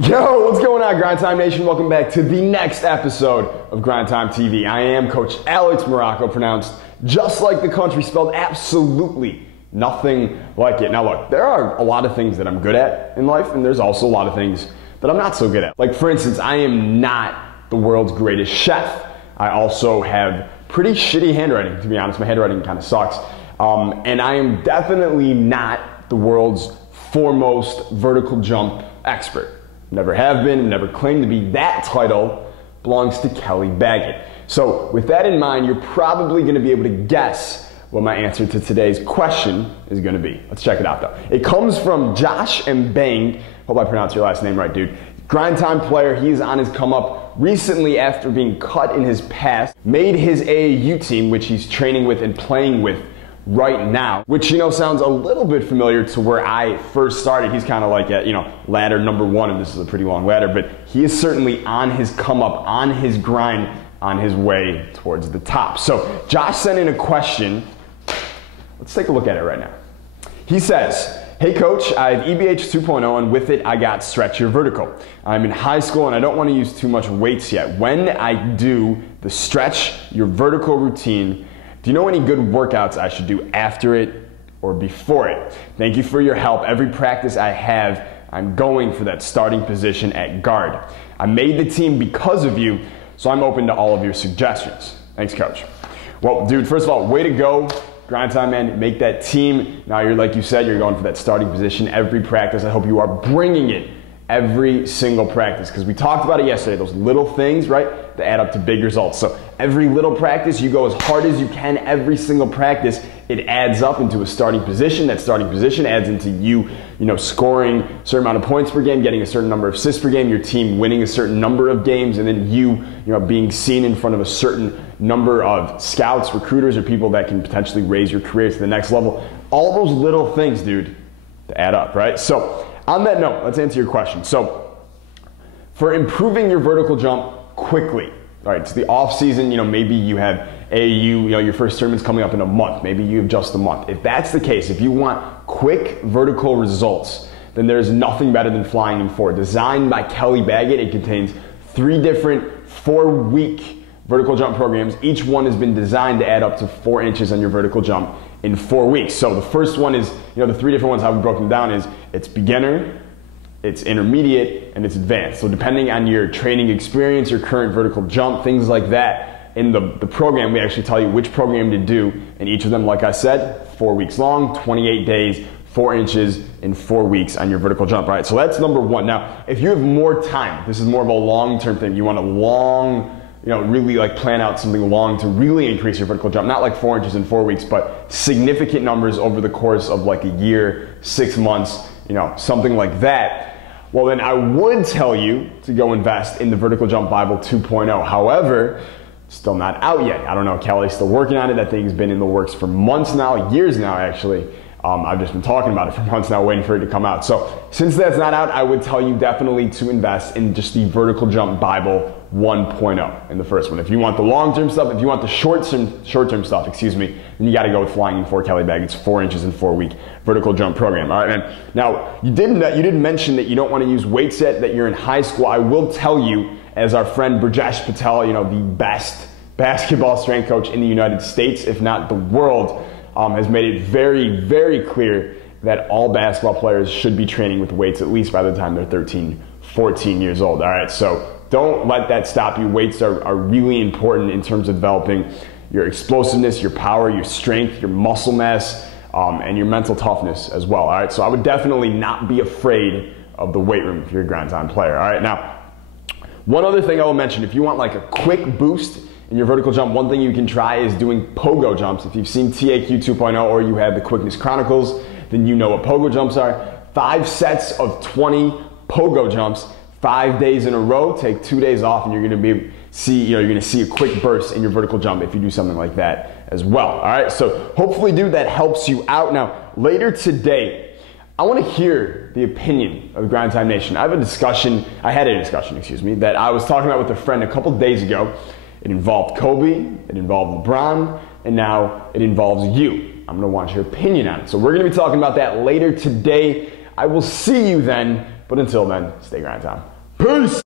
Yo, what's going on, Grind Time Nation? Welcome back to the next episode of Grind Time TV. I am Coach Alex Maroko, pronounced just like the country, spelled absolutely nothing like it. Now look, there are a lot of things that I'm good at in life, and there's also a lot of things that I'm not so good at. Like, for instance, I am not the world's greatest chef. I also have pretty shitty handwriting, to be honest. My handwriting kind of sucks. And I am definitely not the world's foremost vertical jump expert. Never have been, never claimed to be. That title belongs to Kelly Baggett. So with that in mind, you're probably going to be able to guess what my answer to today's question is going to be. Let's check it out though. It comes from Josh Mbang. Hope I pronounced your last name right, dude. Grind Time player. He's on his come up recently after being cut in his past. Made his AAU team, which he's training with and playing with right now, which, you know, sounds a little bit familiar to where I first started. He's kind of like at, ladder number one, and this is a pretty long ladder, but he is certainly on his come up, on his grind, on his way towards the top. So Josh sent in a question. Let's take a look at it right now. He says, "Hey coach, I have EBH 2.0 and with it I got stretch your vertical. I'm in high school and I don't want to use too much weights yet. When I do the stretch your vertical routine, do you know any good workouts I should do after it or before it? Thank you for your help. Every practice I have, I'm going for that starting position at guard. I made the team because of you, so I'm open to all of your suggestions. Thanks, coach." Well, dude, first of all, way to go. Grind Time, man. Make that team. Now you're, like you said, you're going for that starting position every practice. I hope you are bringing it every single practice, because we talked about it yesterday, those little things, right, that add up to big results. So every little practice, you go as hard as you can every single practice. It adds up into a starting position. That starting position adds into you, scoring a certain amount of points per game, getting a certain number of assists per game, your team winning a certain number of games, and then you being seen in front of a certain number of scouts, recruiters, or people that can potentially raise your career to the next level. All those little things, dude, to add up, right? So on that note, let's answer your question. So for improving your vertical jump quickly, all right, it's the off season, maybe you have AAU, your first tournament's coming up in a month, maybe you have just a month. If that's the case, if you want quick vertical results, then there's nothing better than Flying in 4. Designed by Kelly Baggett, it contains 3 different 4-week vertical jump programs. Each one has been designed to add up to 4 inches on your vertical jump in 4 weeks. So the first one is, the 3 different ones, how we broke them down is, it's beginner, it's intermediate, and it's advanced. So depending on your training experience, your current vertical jump, things like that, in the program, we actually tell you which program to do. And each of them, like I said, 4 weeks long, 28 days, 4 inches in 4 weeks on your vertical jump, right? So that's number one. Now, if you have more time, this is more of a long-term thing. You want a long, really plan out something long to really increase your vertical jump. Not like 4 inches in 4 weeks, but significant numbers over the course of like a year, 6 months, something like that. Well, then I would tell you to go invest in the Vertical Jump Bible 2.0. However, still not out yet. I don't know, Kelly's still working on it. That thing's been in the works for months now, years now actually. I've just been talking about it for months now, waiting for it to come out. So since that's not out, I would tell you definitely to invest in just the Vertical Jump Bible 1.0 in the first one. If you want the long-term stuff, if you want the short-term stuff, then you got to go with Flying in 4 Kelly Baggett's 4 inches in 4 week vertical jump program. All right, man. Now, you did mention that you don't want to use weights yet, that you're in high school. I will tell you, as our friend Brajesh Patel, the best basketball strength coach in the United States, if not the world, has made it very, very clear that all basketball players should be training with weights at least by the time they're 13, 14 years old. All right, so don't let that stop you. Weights are really important in terms of developing your explosiveness, your power, your strength, your muscle mass, and your mental toughness as well. All right, so I would definitely not be afraid of the weight room if you're a Grind Time player. All right, now, one other thing I will mention, if you want like a quick boost in your vertical jump, one thing you can try is doing pogo jumps. If you've seen TAQ 2.0 or you have the Quickness Chronicles, then you know what pogo jumps are. 5 sets of 20 pogo jumps, 5 days in a row. Take 2 days off, and you're going to see a quick burst in your vertical jump if you do something like that as well. All right, so hopefully, dude, that helps you out. Now, later today, I want to hear the opinion of the Grind Time Nation. I had a discussion, that I was talking about with a friend a couple days ago. It involved Kobe, it involved LeBron, and now it involves you. I'm going to want your opinion on it. So we're going to be talking about that later today. I will see you then But until then, stay grind time. Peace!